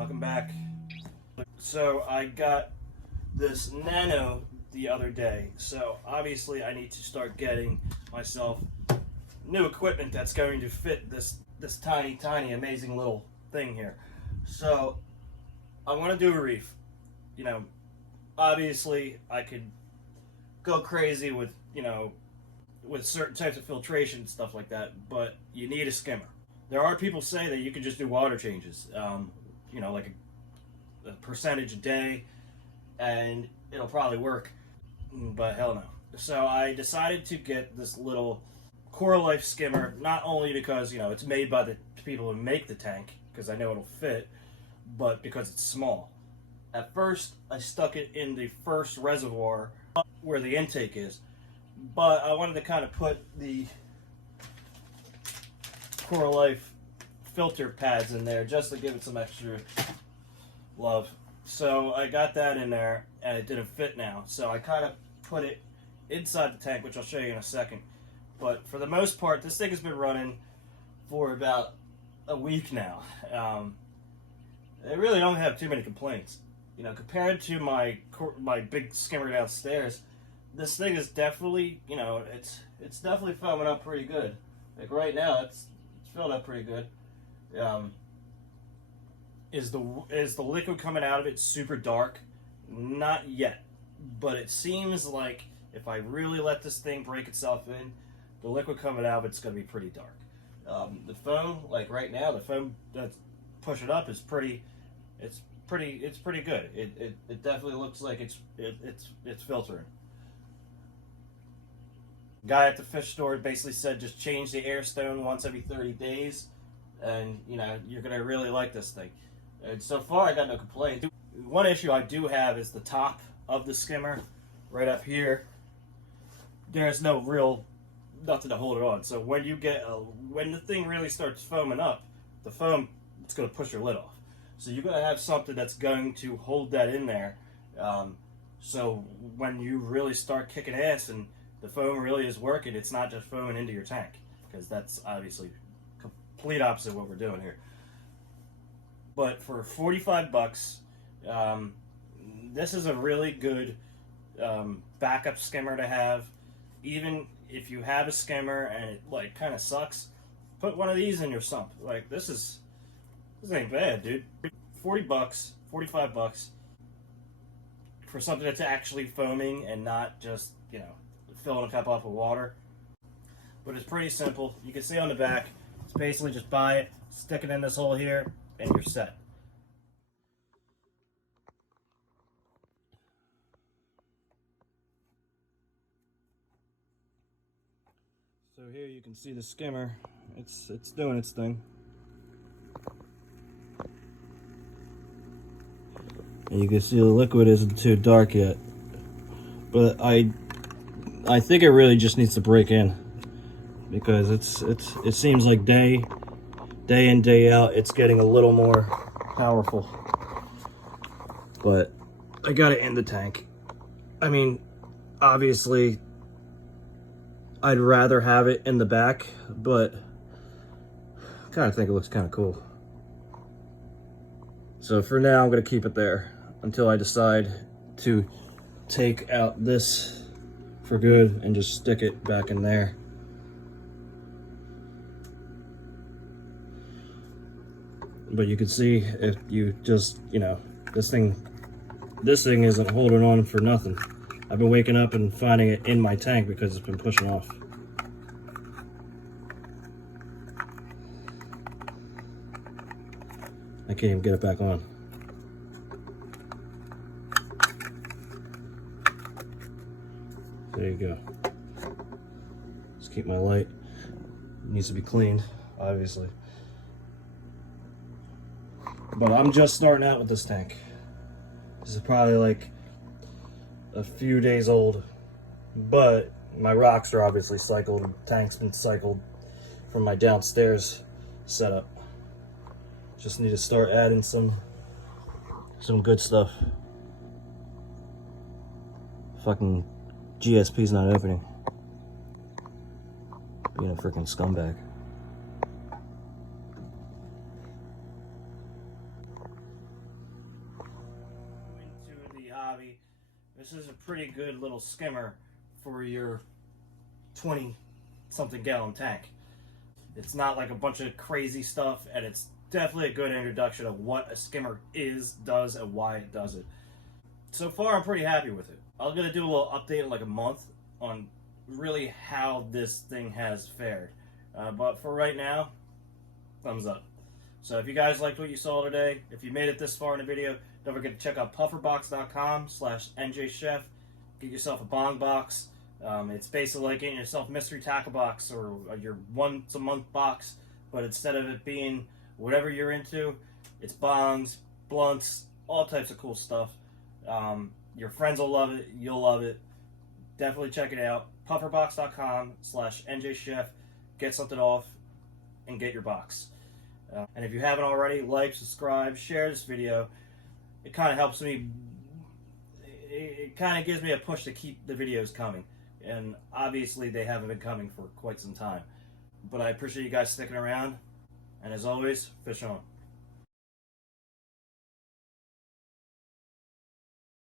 Welcome back. So I got this Nano the other day, so obviously I need to start getting myself new equipment that's going to fit this tiny amazing little thing here. So I want to do a reef. You know, obviously I could go crazy with, with certain types of filtration and stuff like that, but you need a skimmer. There are people say that you can just do water changes, like a percentage a day, and it'll probably work, but hell no. So I decided to get this little Coralife skimmer, not only because, it's made by the people who make the tank, because I know it'll fit, but because it's small. At first, I stuck it in the first reservoir where the intake is, but I wanted to kind of put the Coralife filter pads in there just to give it some extra love. So I got that in there and it didn't fit now. So I kind of put it inside the tank, which I'll show you in a second. But for the most part, this thing has been running for about a week now. I really don't have too many complaints. Compared to my big skimmer downstairs, this thing is definitely, it's definitely foaming up pretty good. Like right now, it's filled up pretty good. Is the liquid coming out of it super dark? Not yet, but it seems like if I really let this thing break itself in, the liquid coming out of it's going to be pretty dark. The foam, like right now, the foam that's pushing up is pretty. It's pretty good. It definitely looks like it's filtering. Guy at the fish store basically said just change the air stone once every 30 days, and you're gonna really like this thing. And so far, I got no complaints. One issue I do have is the top of the skimmer, right up here. There's nothing to hold it on. So when when the thing really starts foaming up, the foam, it's gonna push your lid off. So you're gonna have something that's going to hold that in there. So when you really start kicking ass and the foam really is working, it's not just foaming into your tank, because that's obviously complete opposite of what we're doing here. But for $45, this is a really good backup skimmer to have. Even if you have a skimmer and it kind of sucks, put one of these in your sump. This ain't bad, dude. $40, $45 for something that's actually foaming and not just filling a cup off of water. But it's pretty simple. You can see on the back, it's basically just buy it, stick it in this hole here, and you're set. So here you can see the skimmer. It's doing its thing. And you can see the liquid isn't too dark yet. But I think it really just needs to break in, because it seems like day in, day out, it's getting a little more powerful. But I got it in the tank. I mean, obviously, I'd rather have it in the back, but I kind of think it looks kind of cool. So for now, I'm going to keep it there until I decide to take out this for good and just stick it back in there. But you can see, if you just, this thing isn't holding on for nothing. I've been waking up and finding it in my tank because it's been pushing off. I can't even get it back on. There you go. Just keep my light. It needs to be cleaned, obviously. But I'm just starting out with this tank. This is probably like a few days old, but my rocks are obviously cycled. The tank's been cycled from my downstairs setup. Just need to start adding some good stuff. Fucking GSP's not opening. Being a freaking scumbag. This is a pretty good little skimmer for your 20-something gallon tank. It's not like a bunch of crazy stuff, and it's definitely a good introduction of what a skimmer is, does, and why it does it. So far, I'm pretty happy with it. I'm going to do a little update in like a month on really how this thing has fared. But for right now, thumbs up. So if you guys liked what you saw today, if you made it this far in the video, don't forget to check out pufferbox.com/njchef. Get yourself a bong box. It's basically like getting yourself a mystery tackle box or your once a month box, but instead of it being whatever you're into, it's bongs, blunts, all types of cool stuff. Your friends will love it. You'll love it. Definitely check it out. Pufferbox.com/njchef. Get something off and get your box. And if you haven't already, like, subscribe, share this video. It kind of helps me. It kind of gives me a push to keep the videos coming. And obviously they haven't been coming for quite some time. But I appreciate you guys sticking around. And as always, fish on.